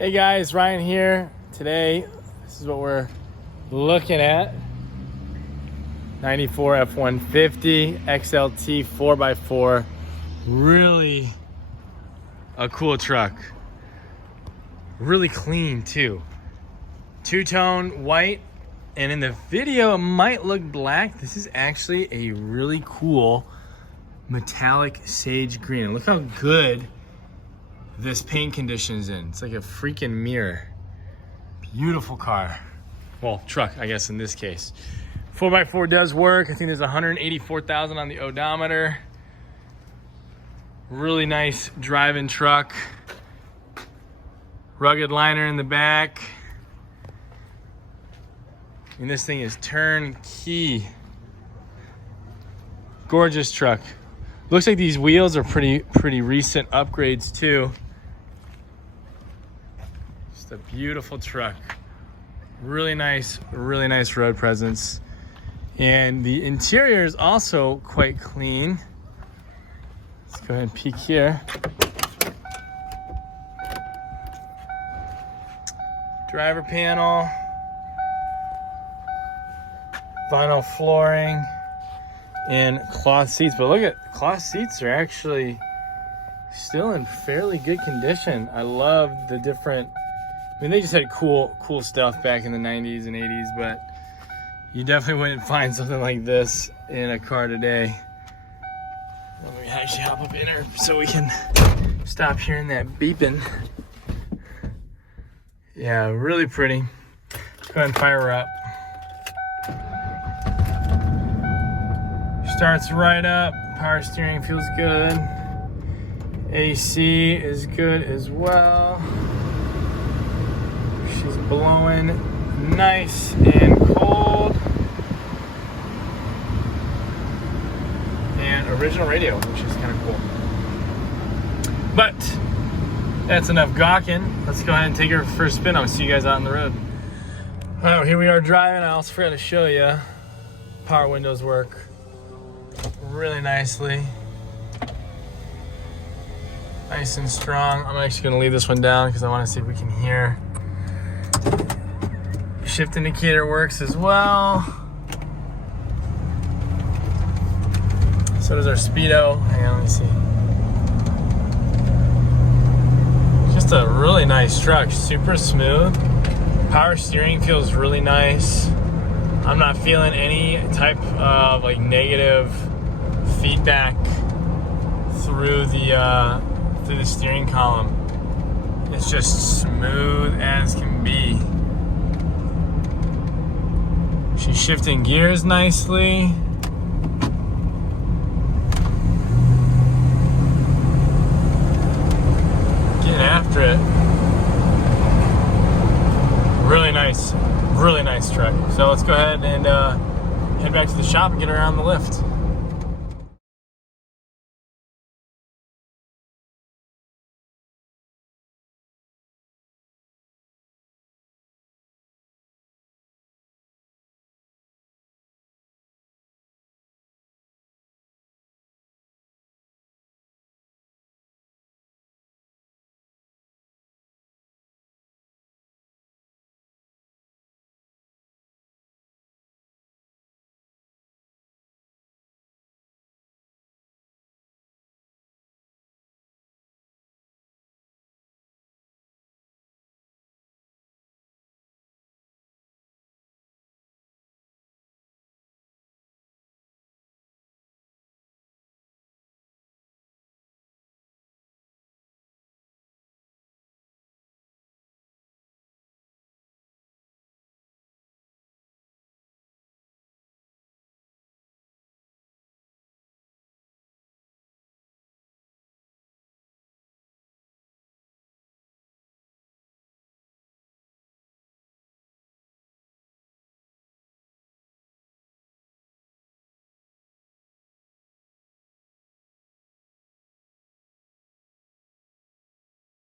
Hey guys, Ryan here. Today, this is what we're looking at. 94 F150 XLT 4x4. Really a cool truck. Really clean too. Two-tone white, and in the video it might look black. This is actually a really cool metallic sage green. And look how good this paint condition is in. It's like a freaking mirror. Beautiful car. Well, truck, I guess in this case. 4x4 does work. I think there's 184,000 on the odometer. Really nice driving truck. Rugged liner in the back. And this thing is turnkey. Gorgeous truck. Looks like these wheels are pretty recent upgrades too. Just a beautiful truck. Really nice road presence. And the interior is also quite clean. Let's go ahead and peek here. Driver panel. Vinyl flooring. And cloth seats, but look at cloth seats are actually still in fairly good condition. I love the different, I mean, they just had cool stuff back in the 90s and 80s, but you definitely wouldn't find something like this in a car today. Let me actually hop up in here so we can stop hearing that beeping. Yeah, really pretty. Go ahead and fire her up. Starts right up. Power steering feels good. AC is good as well. She's blowing nice and cold. And original radio, which is kind of cool. But that's enough gawking. Let's go ahead and take her for a spin. I'll see you guys out on the road. All right, here we are driving. I also forgot to show you. Power windows work really nicely. Nice and strong. I'm actually going to leave this one down because I want to see if we can hear. Shift indicator works as well. So does our speedo. Hang on, let me see. Just a really nice truck. Super smooth. Power steering feels really nice. I'm not feeling any type of like negative feedback through the steering column. It's just smooth as can be. She's shifting gears nicely. Getting after it. Really nice truck. So let's go ahead and head back to the shop and get her on the lift.